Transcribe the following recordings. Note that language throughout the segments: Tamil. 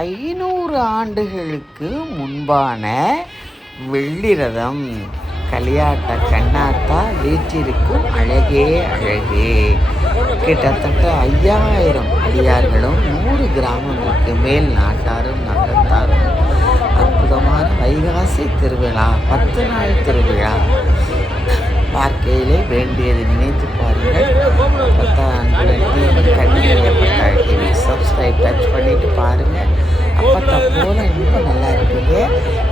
500 ஆண்டுகளுக்கு முன்பான வெள்ளி ரதம். களியாட்ட கண்ணாத்தா வீற்றிருக்கும் அழகே அழகே. கிட்டத்தட்ட 5000 அடியார்களும் 100 கிராமங்களுக்கு மேல் நாட்டாரும் நகரத்தாரும் அற்புதமான வைகாசி திருவிழா, 10 நாள் திருவிழா. பார்க்கையிலே வேண்டியது நினைத்து பாருங்கள். டிவி சப்ஸ்கிரைப் டச் பண்ணிட்டு பாருங்கள். அப்பத்தா போல இன்னும் நல்லா இருக்குங்க.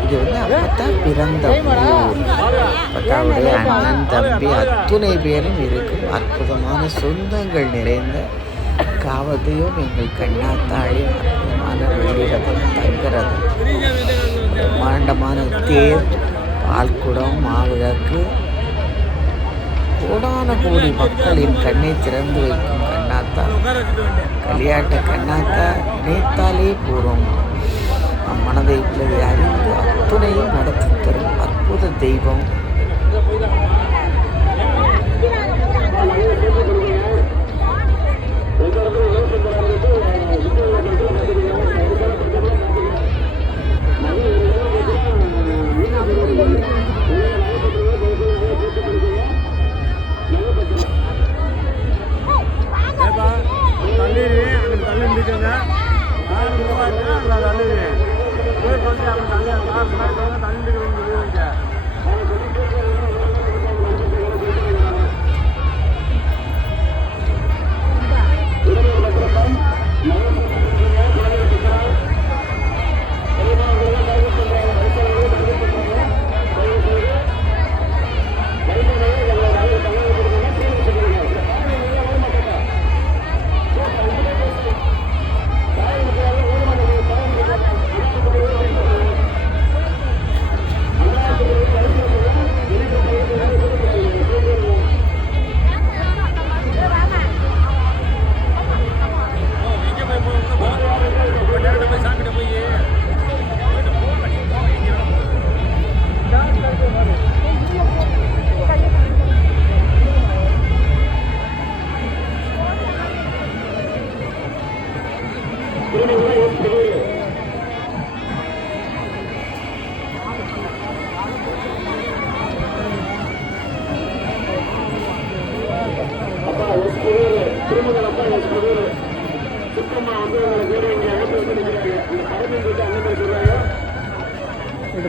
இது அப்பத்தா பிறந்த ஊர். அப்பத்தாவுடைய அண்ணன் தம்பி அத்துணை பேரும் இருக்கும் அற்புதமான சொந்தங்கள் நிறைந்த காவத்தையும் எங்கள் கண்ணாத்தாளின் அற்புதமான வெளிரதம், தங்கரதம், பிரம்மாண்டமான தேர், பால்குடம், மாவிளக்கு, கோடான கோடி மக்களின் கண்ணை திறந்து வைக்கும் கண்ணாத்தா. களியாட்ட கண்ணாத்தா நினைத்தாலே பூர்வம் நம் மனதை உள்ளதை அறிந்து அத்துணையும் நடத்தி தரும் அற்புத தெய்வம்.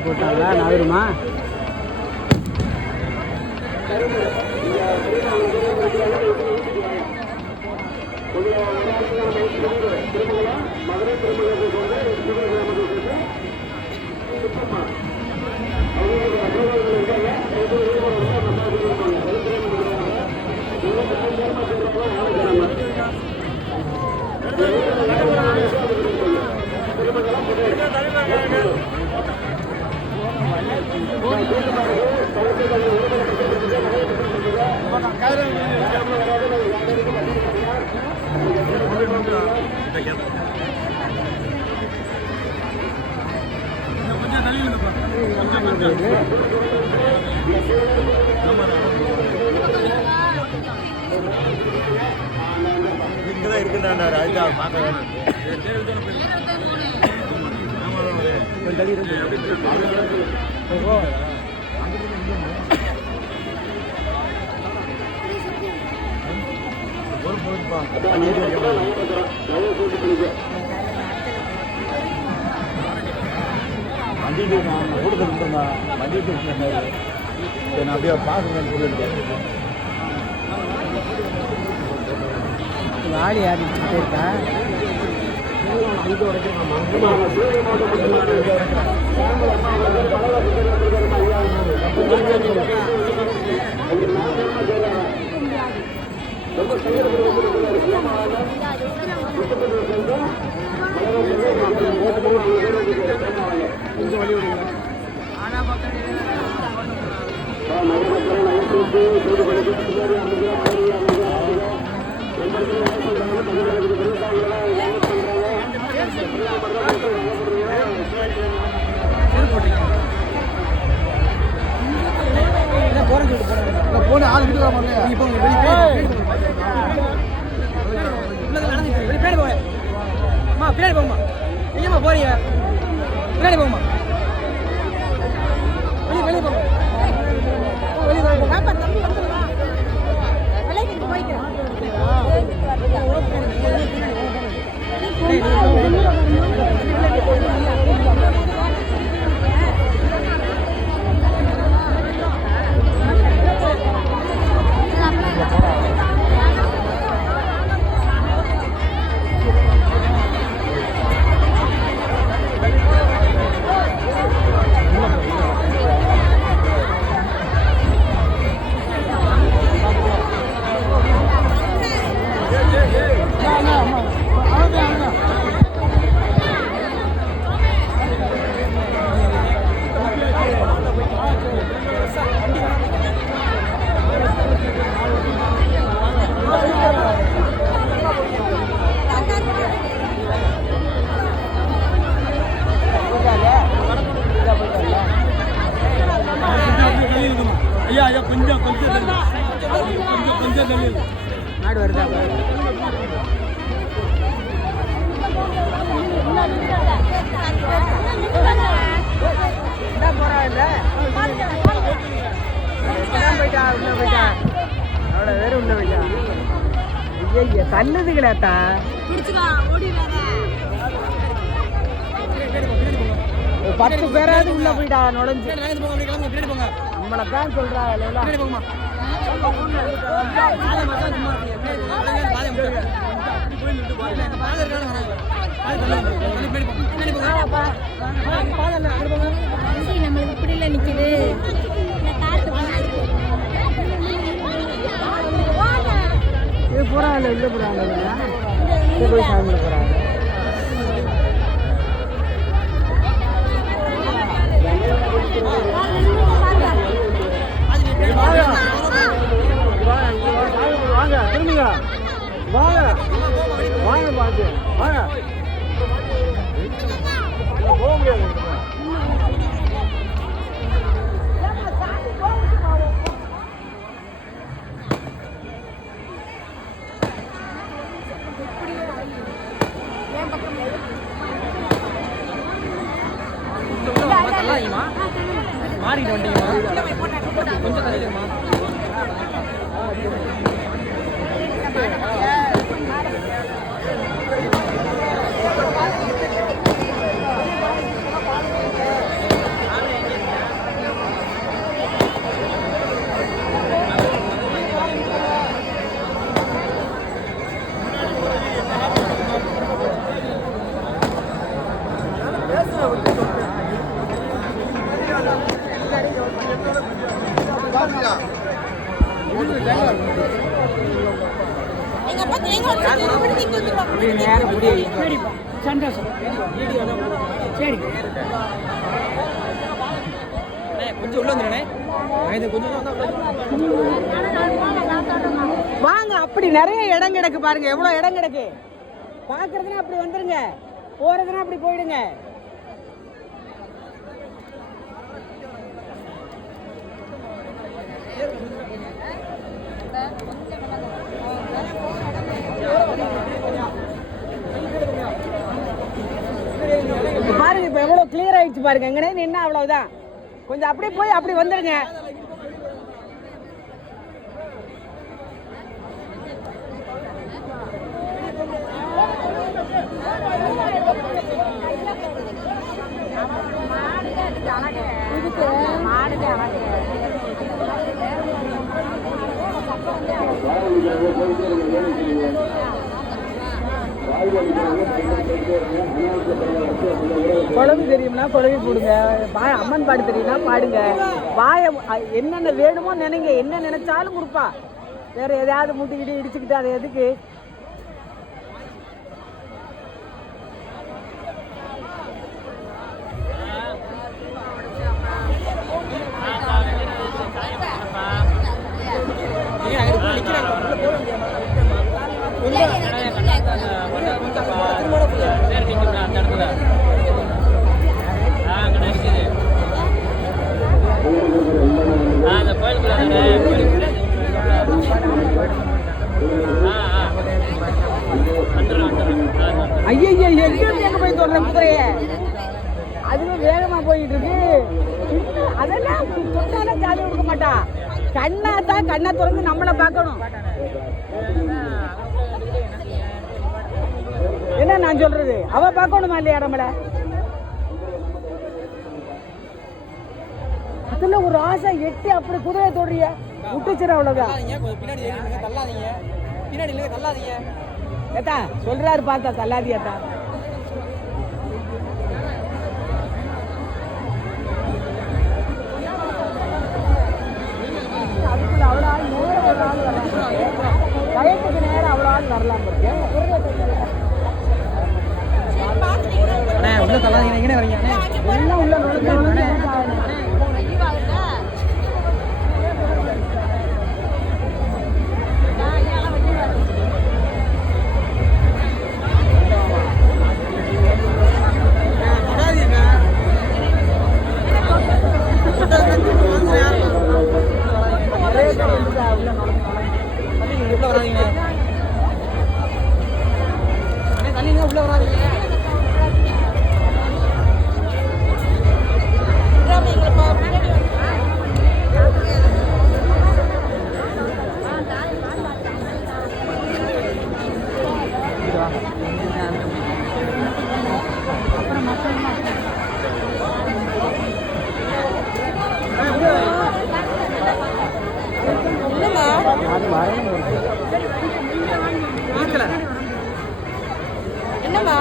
போட்டாங்களா நகருமா? இங்கதான் இருக்குன்னா ராஜா பார்க்க வண்டிட்டு கொடுத்துருந்தா வண்டிட்டு நான் அப்படியே பார்க்குறேன் சொல்லிட்டு வாடி யாரு இருக்கா போன ஆள் வீட்டுக்கு இப்போ பின்னாடி போங்க பின்னாடி போங்கம்மா போறீங்க பின்னாடி போமா வெளியே போங்க ஐயா ஐயா கொஞ்சம் நாடு வருதா தன்னதுங்களாத்தா பத்து பேராவது உள்ள போயிட்டா நுழைஞ்சு நம்மளை தான் சொல்றாங்க நம்மளுக்கு இப்படில நிக்குது இது போறாங்க இல்லை போறாங்க போய் சாமி போறாங்க வாங்க திரும்புங்க வாங்க வாங்க பாத்து வாங்க போக முடியாது மாறிட்டு வந்தீங்கம்மா கொஞ்சம் கழிக்குமா சந்தோஷம் சரி கொஞ்சம் உள்ள வந்துடுறே வாங்க. அப்படி நிறைய இடம் கிடக்கு பாருங்க, எவ்வளவு இடம் கிடக்கு. பாக்குறதுனா அப்படி வந்துருங்க, போறதுனா அப்படி போயிடுங்க. பாருங்க இப்ப எவ்வளவு கிளியர் ஆயிடுச்சு பாருங்க. எங்கனே நின்னா அவ்வளவுதான். கொஞ்சம் அப்படியே போய் அப்படி வந்துருங்க. குழம்பு தெரியும்னா குழம்பு போடுங்க, அம்மன் பாட்டு தெரியும்னா பாடுங்க. வாயை என்னென்ன வேணுமோ நினைங்க, என்ன நினைச்சாலும் கொடுப்பா. வேற எதையாவது முட்டிக்கிட்டு இடிச்சுக்கிட்டு அது எதுக்கு? அதுவும் வேகமா போயிட்டு இருக்கு. அதெல்லாம் தொட்டாலும் ஜாதி கொடுக்க மாட்டா. கண்ணாத்தான் கண்ணை திறந்து நம்மளை பார்க்கணும். என்ன நான் சொல்றது, அவ பார்க்கணுமா இல்லையா நம்மள? அதுல ஒரு ஆசை எட்டி அப்படி குதிரையை தொடுறிய விட்டுச்சிட அவ்வளவுதான். ஏத்தா சொல்றாரு பார்த்தா தள்ளாதியாத்தா. அதுக்குள்ள அவ்வளோ ஆள் நேரம் ஒரு ஆள் வரலாம், பயத்துக்கு நேரம் அவ்வளோ ஆள் வரலாம். உள்ள தள்ளாதீங்க, எங்கே வரீங்க? எல்லாம் உள்ள நுழைஞ்சு என்னமா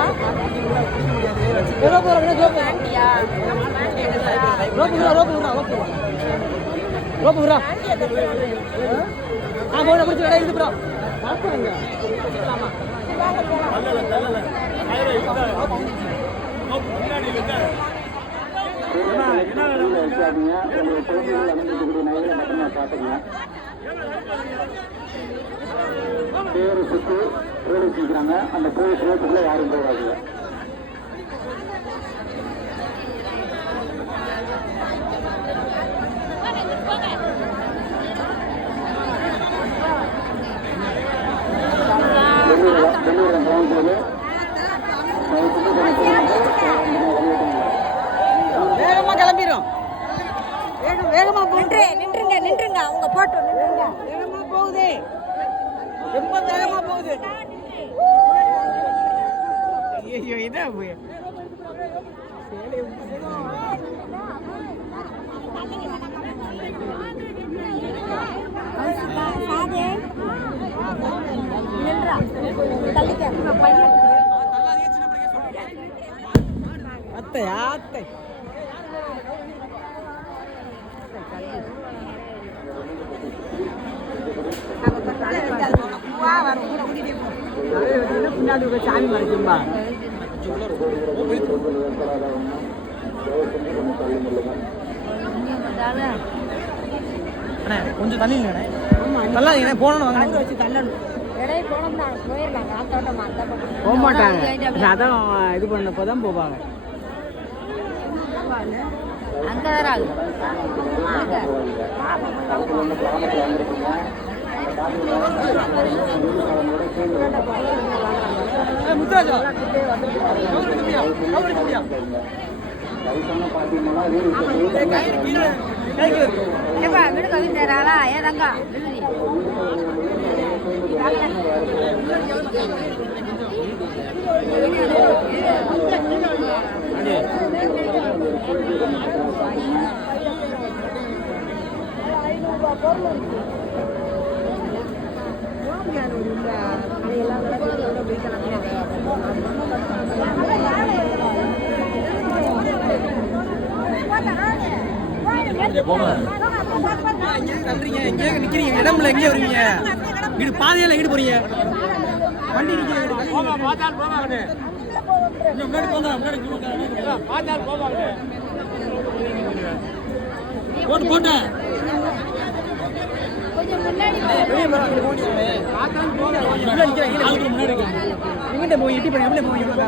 பேரு சுத்து போலீஸ் நிற்கிறாங்க. அந்த போலீஸ் ரோட்டுக்குள்ள யாரும் போகாதீங்க. வேகமா கிளம்பிடும். வேகமா நின்றுங்க அவங்க போட்டோ நின்றுங்க. வேகமா போகுது, ரொம்ப வேகமா போகுது. ஐயோ இதா அத்தை அத்தை பின்னாடி சாமி மறைக்கும்பா. கொஞ்சம் தண்ணி இல்லைண்ணே போனோம் வாங்க வச்சு தள்ளணும். போக மாட்டாங்க, அதான் இது பண்ணப்போதான் போவாங்க. அங்க வேற ஆகுது. முத்துராஜா வீடு கவிதாரா ஏதாங்க இடம்ல எங்கே வருவீங்க? வீடு பாதையில ஈடு போறீங்க. வண்டி போட்டு போட்டேன் போய் இட்டி பண்ணி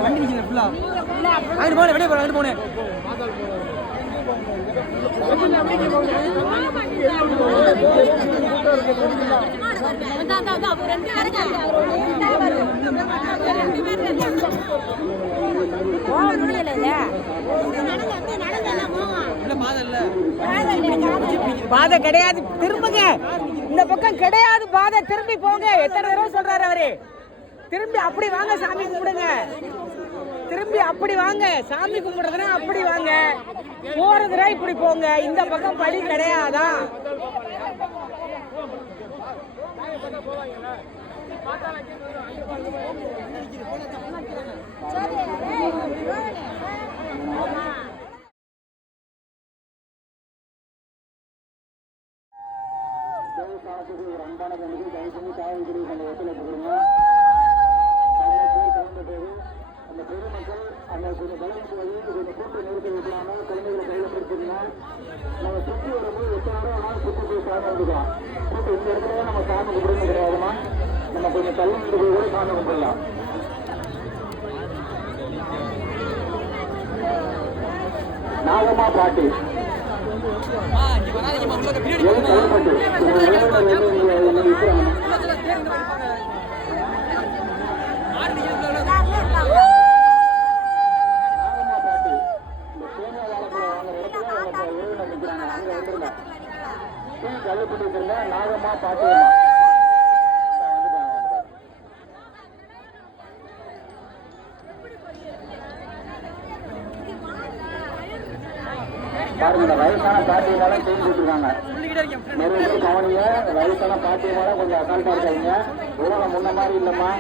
வண்டி நிற்கிறேன் ஃபுல்லா அங்கிட்டு போனேன், வெளியே போறேன், அங்கிட்டு போனேன். ரெண்டு பேரும் போக முடியல பாதை கிடையாது, திரும்புங்க. இந்த பக்கம் கிடையாது பாதை, திரும்பி போங்க. எத்தனை தடவை சொல்றாரு அவரு? திரும்பி அப்படி வாங்க, சாமி கும்பிடுங்க. திரும்பி அப்படி வாங்க, சாமி கும்பிடுறதுன்னா அப்படி வாங்க. போறதுனா இப்படி போங்க. இந்த பக்கம் படி கிடையாதா? தேவஸ்தானத்துக்கு ஒரு அன்பான கண்டிப்பாக தயவு செஞ்சு காவல்துறை கொஞ்சம் ஒத்துழைப்பு கொடுங்க. அந்த பொதுமக்கள் அந்த கொஞ்சம் பலனுக்கு வழி கொஞ்சம் கூட்டு நிறுத்தி வைக்கலாமல் குழந்தைகளை கையில் பிடிச்சிருந்தா நம்ம சுற்றி வரும்போது எத்தனை நேரம் வேணாலும் சுற்றி போய் சாமி கும்பிடுக்கலாம். கூட்டு இந்த இடத்துல நம்ம சாமி கும்பிடுறது கிடையாதுமா, நம்ம கொஞ்சம் தள்ளி நின்று போய் கூட சாமி கும்பிடலாம். நாகமா பாட்டி நாகமா பாட்டி பாருங்க, வயசான பாட்டியெல்லாம் செஞ்சு கொடுத்துருக்காங்க. நிறைய பேர் கவனிங்க, வயசான பாட்டியெல்லாம் கொஞ்சம் அசால்ட்டா இருக்காங்க. உலகம் முன்ன மாதிரி இல்லைம்மா,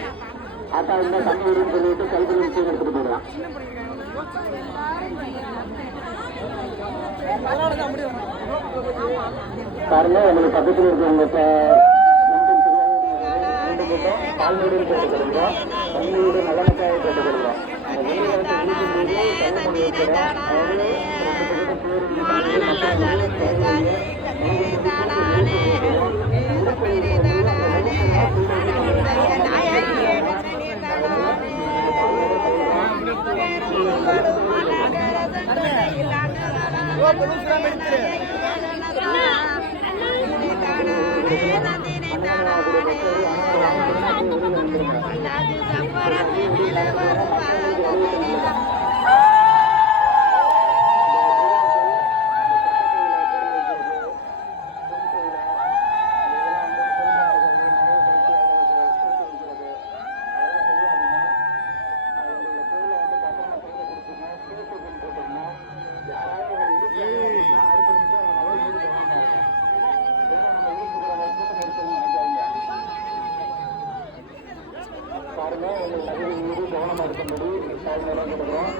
அத்தா இந்த தண்ணி விடுன்னு சொல்லிட்டு கல்வி விஷயம் எடுத்துட்டு போயிடலாம். பாருங்க, உங்களுக்கு பக்கத்தில் இருக்கவங்க பால் வீடுன்னு போட்டு கொடுக்குறோம், தண்ணி வீடு நலனுக்காக போட்டு கொடுக்குறோம். அந்த வீடு வந்து குளிக்கும்போது தமிழ்மொழி பாருங்க, உங்களுக்கு கவனமா இருக்கும்படி கொடுக்குறோம்.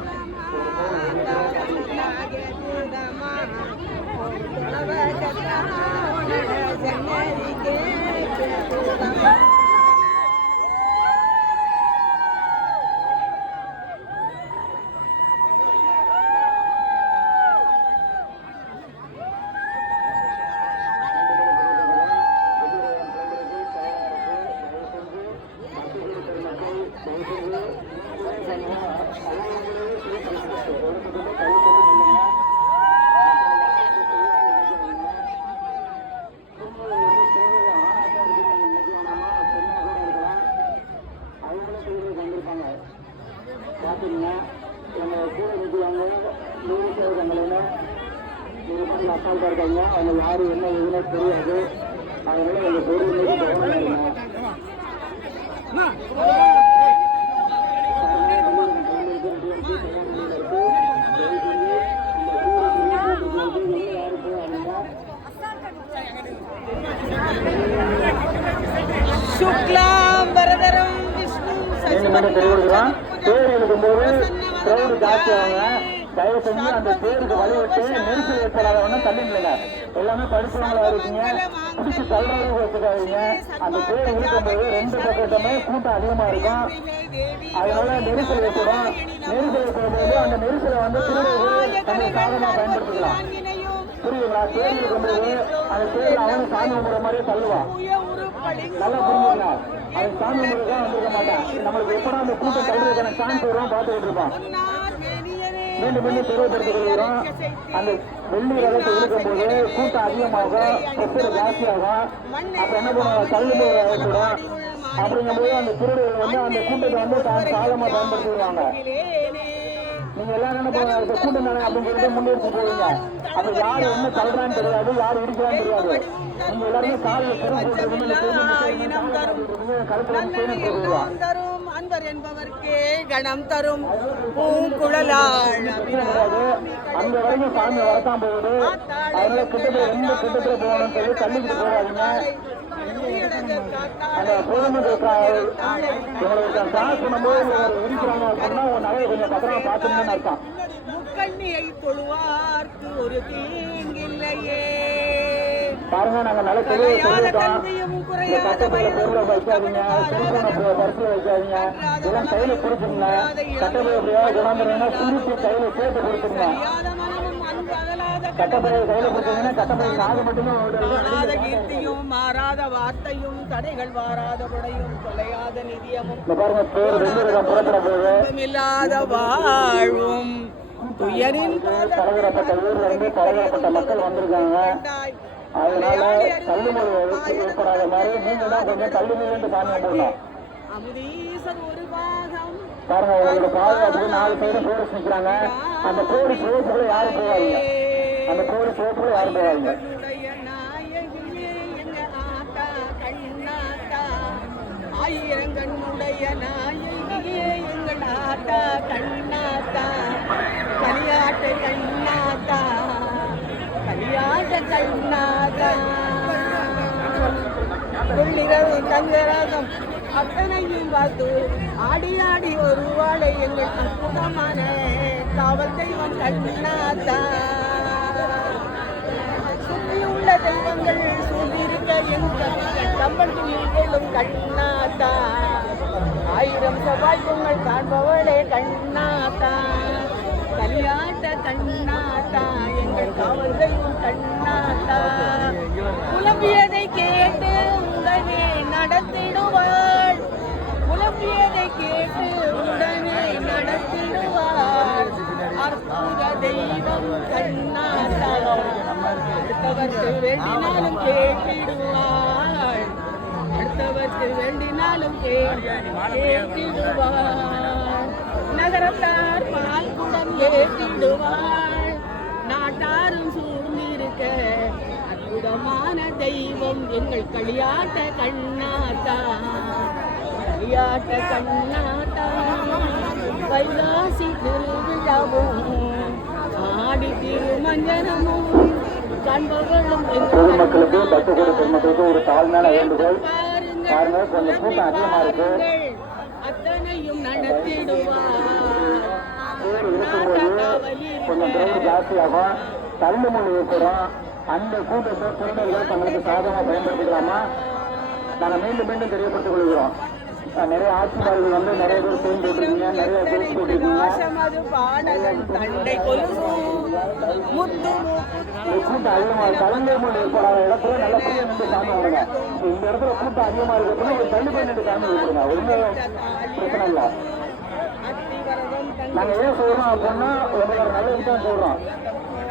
பார்த்துங்க, எங்கள் கூட இருக்கிறவங்க நூறு சேவகங்கள நீங்கள் அசால்ட்டாக இருக்காங்க. அவங்க யார் என்ன எதுனே தெரியாது. அதனால எங்கள் பொருள் மீது கவனம் இருங்க. சுக்லாம் வரதரம் விஷ்ணு தெரிவிக்கிறோம். தேர் எடுக்கும்போது கிரௌடு ஜாஸ்தி ஆகுங்க. தயவு செஞ்சு அந்த தேருக்கு வழிவிட்டு நெரிசல் ஏற்படாதவங்க தள்ளி நில்லுங்க. எல்லாமே படிச்சவங்களா இருக்கீங்க, பிடிச்சி தள்ளுறவங்க வச்சுக்காதீங்க. அந்த தேர் இருக்கும்போது ரெண்டு பக்கத்துமே கூட்டம் அதிகமா இருக்கும். அதனால நெரிசல் ஏற்படும். நெரிசல் ஏற்படும்போது அந்த நெரிசலை வந்து திருடர்கள் நம்ம சாதகமா பயன்படுத்திக்கலாம். புரியுங்களா? தேர் இருக்கும்போது அந்த தேர் அவனும் சாமி கும்பிடுற மாதிரியே தள்ளுவான். நல்லா புரிஞ்சுங்களா? அது சாமி கும்பிடுறது தான் வந்திருக்க மாட்டான். நம்மளுக்கு எப்படா அந்த கூட்டம் தள்ளுறதுக்கான சான்ஸ் வரும் பார்த்துக்கிட்டு இருப்பான். மீண்டும் மீண்டும் தெளிவுபடுத்திக் கொள்கிறோம். அந்த வெள்ளி ரகத்தை இருக்கும்போது கூட்டம் அதிகமாகும், பிரச்சனை ஜாஸ்தியாகும். அப்ப என்ன பண்ணுவாங்க? தள்ளும்போது ஏற்படும். அப்படிங்கும்போது அந்த திருடர்கள் வந்து அந்த கூட்டத்தை வந்து சாதகமா பயன்படுத்திடுவாங்க. நீங்க எல்லாம் என்ன பண்ணுவாங்க, கூட்டம் தானே அப்படின்னு சொல்லிட்டு முன்னெடுத்து போவீங்க. அப்ப யாரு என்ன தள்ளுறான்னு தெரியாது, யாரு இடிக்கிறான்னு தெரியாது. நீங்க எல்லாருமே காலையில் தரும் அன்பர் என்பவர்க்கே கணம் தரும் பூங்குழலாள் அங்க வரைக்கும் சாமி வரத்தான் போகுது. அதனால கிட்டத்தட்ட எந்த கிட்டத்துல போகணும்னு சொல்லி தள்ளிக்கிட்டு போகாதீங்க. அந்த பொதுமக்கள் காசு நம்ம இருக்கிறாங்க அப்படின்னா உங்க நகையை கொஞ்சம் பத்திரமா பார்த்துன்னு அர்த்தம். முக்கண்ணியை தொழுவார்க்கு ஒரு தீங்கில்லையே. பாருங்க, நாங்க நல்ல தெளிவாக சொல்லியிருக்கோம். இந்த கட்டப்பையில பொருளை வைக்காதீங்க, செல்போனை பரிசுல வைக்காதீங்க, இதெல்லாம் கையில கொடுத்துருங்க. கட்டப்பையை எப்படியாவது குணாந்துருங்கன்னா சுருட்டி கையில சேர்த்து கொடுத்துருங்க. கட்டப்பையை கையில கொடுத்தீங்கன்னா கட்டப்பை நாடு மட்டுமே கீர்த்தியும் மாறாத வார்த்தையும் தடைகள் வாராத கொடையும் தொலையாத நிதியமும் பாருங்க பேர் வெள்ளூரிடம் புறப்பட போது இல்லாத வாழ்வும் துயரின் பலதரப்பட்ட ஊர்ல இருந்து பலதரப்பட்ட மக்கள் வந்திருக்காங்க. அதனால தள்ளுமொழி ஏற்படாத மாதிரி நீங்க தான் கொஞ்சம் தள்ளுமொழி சாமி வந்துடணும். அமுதீசர் ஒரு பாகம் பாருங்க, உங்களோட பாதுகாப்புக்கு 4 சைடும் போலீஸ் நிக்கிறாங்க. அந்த போலீஸ் ரோட்டுக்குள்ள யாரும் போவாங்க, அந்த போலீஸ் ரோட்டுக்குள்ள யாரும் போவாங்க. ஆயிரங்கண்ணுடைய நாயகியே எங்கள் ஆத்தா கண்ணாத்தா, கலியாட்ட கண்ணாத்தா, கலியாட்ட கண்ணாத்தா. உள்ளிரவு தங்கராகம் அத்தனையும் பார்த்து ஆடி ஆடி வருவாளை எங்கள் அற்புதமான காவல் தெய்வம் கண்ணாத்தா. சுற்றியுள்ள தெய்வங்கள் சூழ்ந்திருக்க எங்கள் கம்பளிலும் கண்ணாத்தா. 1000 செவ்வாய் பொங்கல் காண்பவளே கண்ணாத்தா, கலியாட்ட கண்ணாத்தா, எங்கள் காவல் தெய்வம் கண்ணாத்தா. புலம்பியதை கேட்டு உடனே நடத்திடுவாள், புலம்பியதை கேட்டு உடனே நடத்திடுவாள். அற்புத தெய்வம் கண்ணாத்தா, அடுத்தவர்க்கு வேண்டினாலும் கேட்டிடுவாள், அடுத்தவர்க்கு வேண்டினாலும் கேட்டிடுவாள். நகரத்தார் பால் குடம் ஏற்றிடுவாள், நாட்டாரும் சூழ்ந்திருக்க அற்புதமான தெய்வம் எங்கள் களியாட்ட கண்ணாத்தா, களியாட்ட கண்ணாத்தா. கைலாசி திருவிழாவும் ஆடி திருமஞ்சனமும் காண்பவர்களும் பொதுமக்களுக்கு பட்டுக்கோடு பொதுமக்களுக்கு ஒரு தாழ்மையான வேண்டுகோள். பாருங்க, கொஞ்சம் கூட்டம் அதிகமா இருக்கு. அத்தனையும் நடத்திடுவார். கொஞ்சம் கிரௌண்ட் ஜாஸ்தியாகும், தள்ளுமொழி ஏற்படும். அந்த கூட்டத்தை திருநர்கள் தங்களுக்கு சாதகமாக பயன்படுத்திக்கலாமா நாங்கள் மீண்டும் மீண்டும் தெரியப்படுத்திக் கொள்கிறோம். நிறைய ஆட்சியாளர்கள் வந்து நிறைய பேர் சேர்ந்து போட்டிருக்கீங்க, நிறைய பேர் போட்டிருக்கீங்க. கூட்டம் அதிகமாக தலைமைமொழி ஏற்படாத இடத்துல நல்ல பையன் நின்று சாமி விடுங்க. இந்த இடத்துல கூட்டம் அதிகமாக இருக்கிறதுனா ஒரு தள்ளி போய் நின்று சாமி விடுங்க, ஒன்றும் பிரச்சனை இல்லை. நாங்கள் ஏன் சொல்றோம் அப்படின்னா உங்களோட நல்லது தான் சொல்றோம்.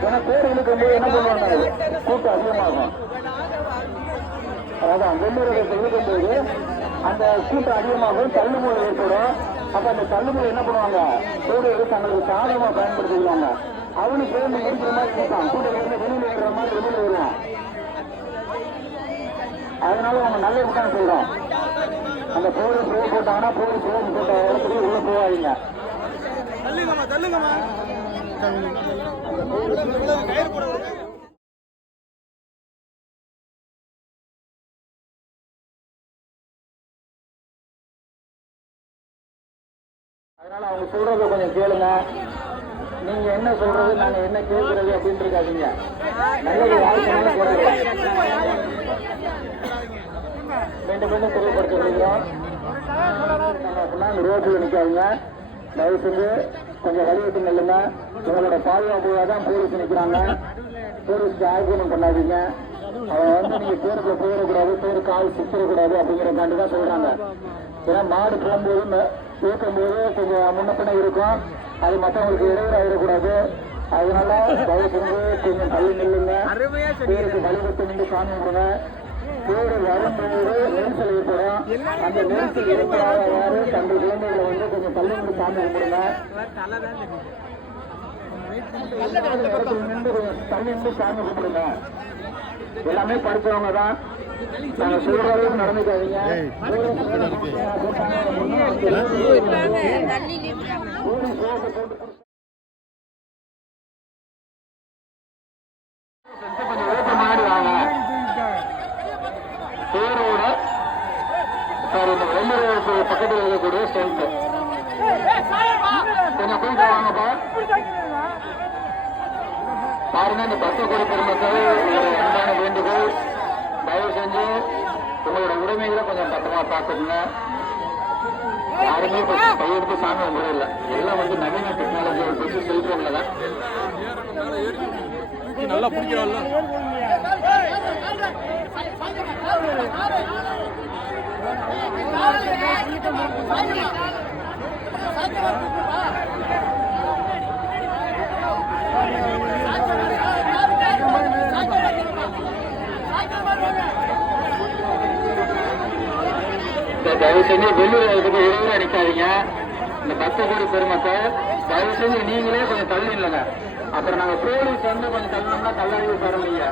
ஏன்னா பேர் இழுக்கும்போது என்ன பண்ணுவாங்க, கூட்டம் அதிகமாகும். அதான் வெள்ளூரத்தை இழுக்கும்போது அந்த கூட்டம் அதிகமாகும், தள்ளுமொழி ஏற்படும். அப்ப அந்த தள்ளுமொழி என்ன பண்ணுவாங்க, கூடுதல் தங்களுக்கு சாதகமா பயன்படுத்திக்குவாங்க. அவனுக்கு சேர்ந்து இருக்கிற மாதிரி இருக்கான், கூட்டத்தில் இருந்து வெளியில இருக்கிற மாதிரி வெளியில வருவான். அதனால அவங்க நல்லது தான் சொல்றோம். அந்த போலீஸ் ரோடு போட்டாங்கன்னா போலீஸ் ரோடு போட்ட இடத்துக்கு உள்ள போவாதீங்க. அதனால அவங்க சொல்றத கொஞ்சம் கேளுங்க. நீங்க என்ன சொல்றது நாங்க என்ன கேட்கறது அப்படின்னு இருக்காதீங்க. நல்லது வாழ்க்கையில கேட்கிறோம். மீண்டும் மீண்டும் தெளிவுபடுத்தி இருக்கிறோம். ரோட்டில் நிற்காதுங்க, தயவு செஞ்சு கொஞ்சம் வழிவிட்டு நில்லுங்க. உங்களோட பாதுகாப்புக்காக தான் போலீஸ் நிற்கிறாங்க. போலீஸ்க்கு ஆர்கியூமெண்ட் பண்ணாதீங்க. அவன் வந்து நீங்க பேருக்குள்ள போயிடக்கூடாது, பேரு கால் சுத்திடக்கூடாது அப்படிங்கிறதாண்டி தான் சொல்றாங்க. ஏன்னா மாடு போகும்போது இயக்கும்போது கொஞ்சம் முன்ன பின்ன இருக்கும், அது மற்றவங்களுக்கு இடையூறு ஆகிடக்கூடாது. அதனால தயவு செஞ்சு கொஞ்சம் தள்ளி நில்லுங்க. பேருக்கு வழிபட்டு நின்று சாமி விடுங்க. தேடி வரும்போது நெரிசல் ஏற்படும். அந்த நெரிசல் ஏற்படாதவாறு தங்கள் குழந்தைகளை வந்து கொஞ்சம் தள்ளுபடி சாமி கும்பிடுங்க. தள்ளி நின்று சாமி கும்பிடுங்க. எல்லாமே படிச்சவங்க தான். நாங்கள் சொல்ற அளவுக்கு நடந்துக்காதீங்க. கொஞ்சம் ஓப்பன் மாதிரி வாங்க. பேரோட சார் இந்த வெள்ளூர் பக்கத்தில் இருக்கக்கூடிய ஸ்ட்ரென்த் கொஞ்சம் போயிட்டு வாங்கப்பா. பாருங்க, இந்த பக்த கோடி பெருமக்கள் அன்பான வேண்டுகோள், தயவு செஞ்சு உங்களோட உரிமைகளை கொஞ்சம் பத்திரமா பார்த்துக்கோங்க. யாருமே கையெடுத்து சாமி கும்பிட இல்லை. எல்லாம் வந்து நவீன டெக்னாலஜியை வச்சு செல்போன்ல தான். நல்லா பிடிக்கிறாள். தயவு செஞ்சு வெள்ளூர் இருவரை அடிக்காதீங்க. இந்த பக்த கோடி பெருமக்கள் தயவு செஞ்சு நீங்களே கொஞ்சம் தள்ளி இல்லைங்க. அப்புறம் நாங்கள் போலீஸ் வந்து கொஞ்சம் தள்ளணும்னா தள்ளாடி தரலைங்க.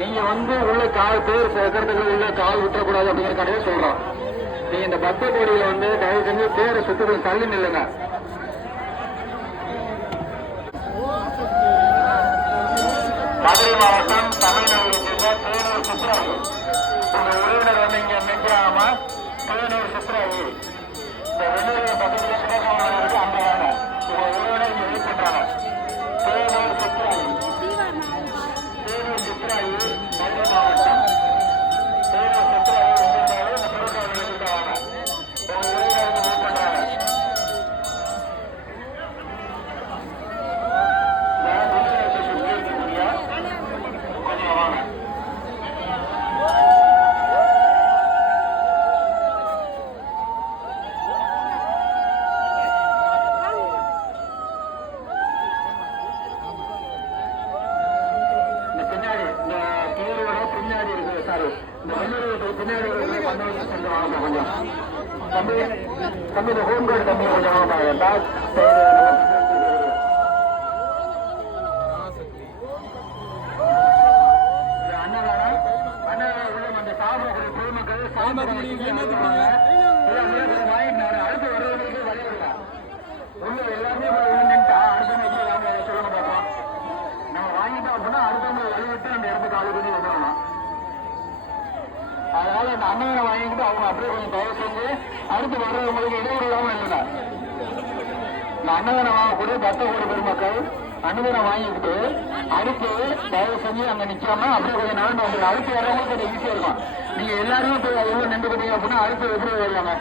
நீங்க வந்து உள்ள கால் பேர் சேர்க்கறதுக்கு உள்ள கால் விட்டுறக்கூடாது அப்படிங்கிறக்காகவே சொல்றோம். நீங்க இந்த பக்த கோடியில வந்து தயவு செஞ்சு பேரை சுத்தி கொஞ்சம் தள்ளி நில்லுங்க. மதுரை மாவட்டம் தமிழ்நாடு தேனூர் சுற்றுலாவு உங்க உறவினர் வந்து இங்க நிற்கிறாங்கம்மா. தேனூர் சுற்றுலாவு இந்த வெளியூர் பக்கத்துல சுகாதாரம் இருக்கு. அங்க வாங்க. உங்க உறவினர் இங்க வெயிட் பண்றாங்க. தேனூர் சுற்றுலாவு மதுரை மாவட்டம் தேனூர் சுற்றுலாவு இந்த சுற்றுலாவில் இருக்காங்க. உங்க உறவினர் இங்க வெயிட் பண்றாங்க. தம்பி இந்த ஹோம் கார்டு தம்பி கொஞ்சம் அன்னதானம் அந்த சாப்பிடக்கூடிய பொதுமக்கள் வாங்கிட்டாரு. அடுத்து வருவதற்கு வழிவிடல. உள்ள எல்லாமே நின்றுட்டா அடுத்த வாங்க சொல்லுங்க பார்ப்போம். நம்ம வாங்கிட்டோம் அப்படின்னா அடுத்தவங்களை வழிவிட்டு அந்த இடத்துக்கு ஆளு பண்ணி வந்துடணும். அதனால அந்த அன்னதானம் வாங்கிட்டு அவங்க அப்படியே கொஞ்சம் தயவு செஞ்சு அடுத்து வர்றவங்களுக்கு இடையூறு இல்லாமல் இல்லைங்க. இந்த அன்னதானம் வாங்கக்கூடிய பக்த கோடி பெருமக்கள் அன்னதானம் வாங்கிக்கிட்டு அடுத்து தயவு செஞ்சு அங்க நிக்காம அப்படியே கொஞ்சம் நடந்து வந்துடும். அடுத்து வர்றவங்களுக்கு கொஞ்சம் ஈஸியா இருக்கும். நீங்க எல்லாருமே போய் எவ்வளவு நின்று பண்ணீங்க அப்படின்னா அடுத்து எப்படி வருவாங்க.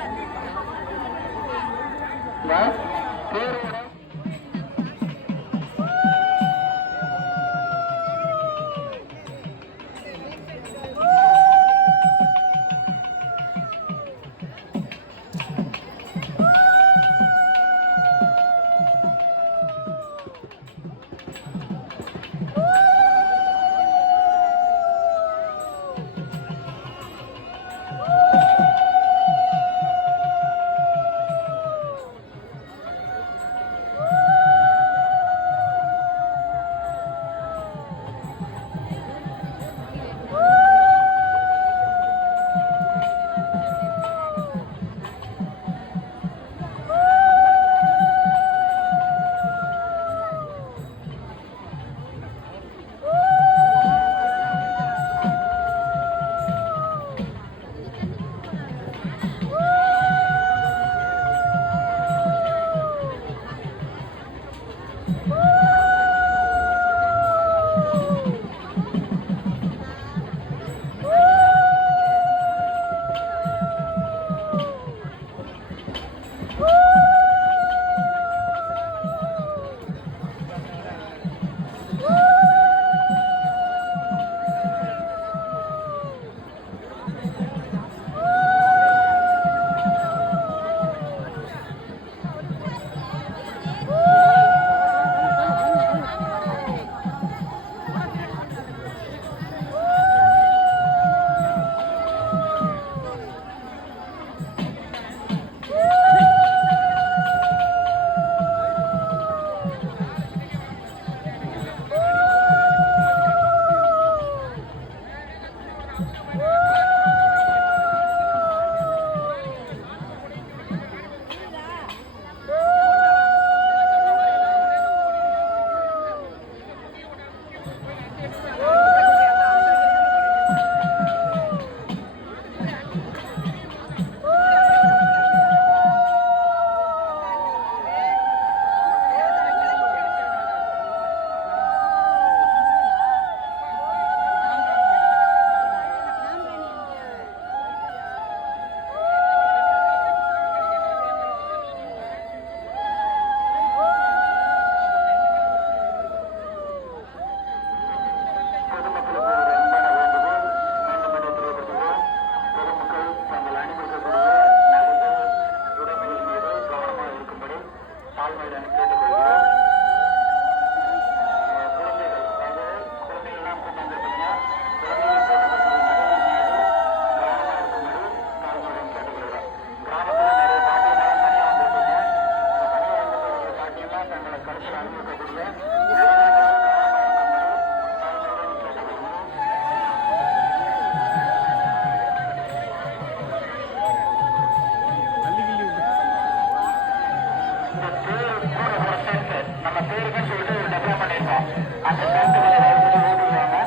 அந்த சேர்ந்து ஓட்டிடுவாங்க.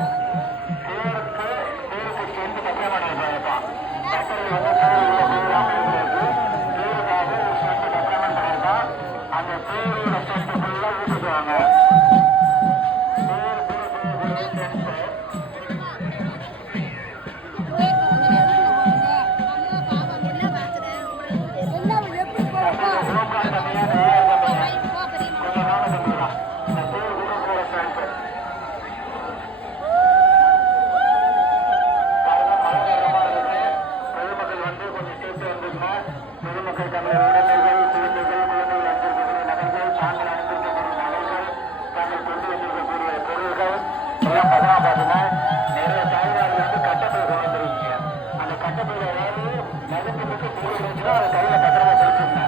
தேருக்கு சேர்ந்து பத்திரமாடல் போயிருக்கோம். பத்திரம் வந்து தேர் உள்ள போயிடாம இருக்கிறது. தேருக்காக ஒரு சேர்ந்து பத்திரமாடல் பண்ணியிருக்கோம். அந்த தேரோட சேர்ந்துக்குள்ள ஊட்டிடுவாங்க. பொதுமக்கள் தங்கள் உடமைகள், குழந்தைகள், குழந்தைகள் அணிந்திருக்கக்கூடிய நகைகள், தாங்கள் அணிந்திருக்கக்கூடிய நகைகள், தாங்கள் கொண்டு வந்திருக்கக்கூடிய பொருள்கள் எல்லாம் பார்த்தீங்கன்னா நிறைய தாய்மார்கள் வந்து கட்டப்பை கொண்டு வந்துருக்கீங்க. அந்த கட்டப்பையில ஏதாவது நகத்துக்கு பொருள் இருந்துச்சுன்னா அதை கையில பத்திரமா பிடிச்சிருங்க.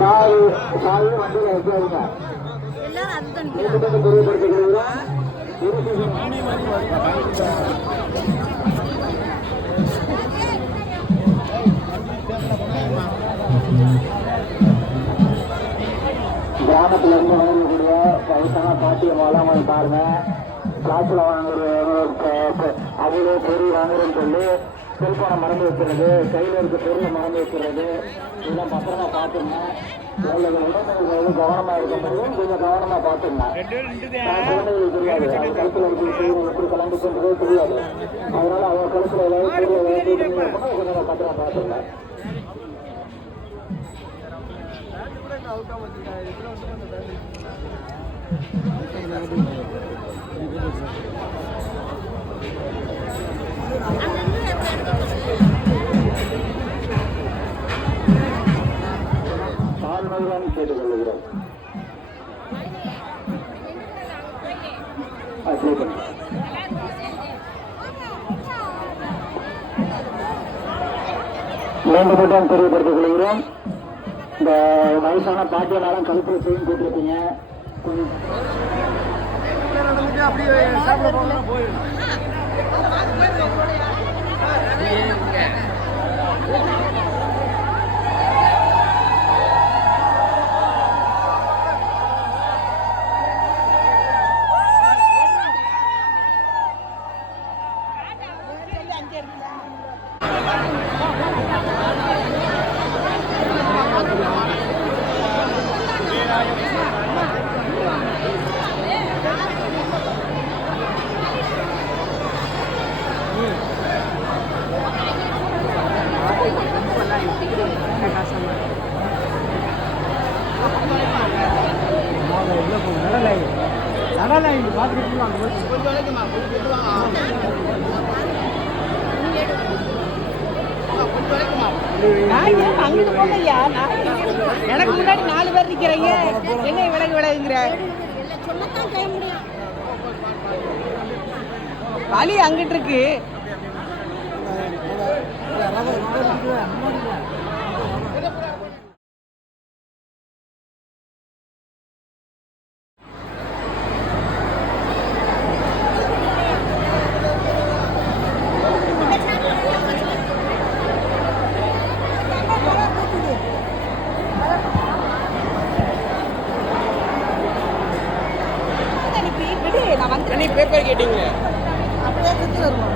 சாவி வண்டியில் வைக்காதீங்க. அதுதான் நிற்கிறான். கிராமத்துல இருந்து வாங்கக்கூடிய வயசான பாட்டியம்மாலாம் பாருங்க, கிளாஸ்ல அவ்வளோ பொருள் வாங்குறேன்னு சொல்லி செல்போனை மறந்து வைக்கிறது, கையில் இருக்க பொருளை மறந்து வைக்கிறது, இதெல்லாம் பத்திரமா பார்த்துங்க. இளைஞர்கள் கவனமா இருக்கும்போது கொஞ்சம் கவனமா பார்த்துங்க. குழந்தைகளுக்கு தெரியாது, அவங்க கழுத்துல எப்படி கலந்து கொண்டதோ தெரியாது. அதனால அவங்க கழுத்துல ஏதாவது பொருளை கொஞ்சம் பத்திரமா பார்த்துங்க. தாழ்மைதான் கேட்டுக்கொள்கிறோம். மீண்டும் மட்டும் தெரியப்படுத்திக் கொள்கிறோம். இந்த வயசான பாட்டியெல்லாம் கழுத்துல செய்யும் போட்டிருப்பீங்க. அங்கிட்டு போங்கய்யா, எனக்கு முன்னாடி 4 பேர் நிக்கிறீங்க, என்ன விலகுங்கிற சொல்லத்தான் செய்ய முடியும். வழி அங்கிட்டு இருக்கு. பேப்பர் கேட்டீங்களே அப்படியே சுற்றி வருவோம்.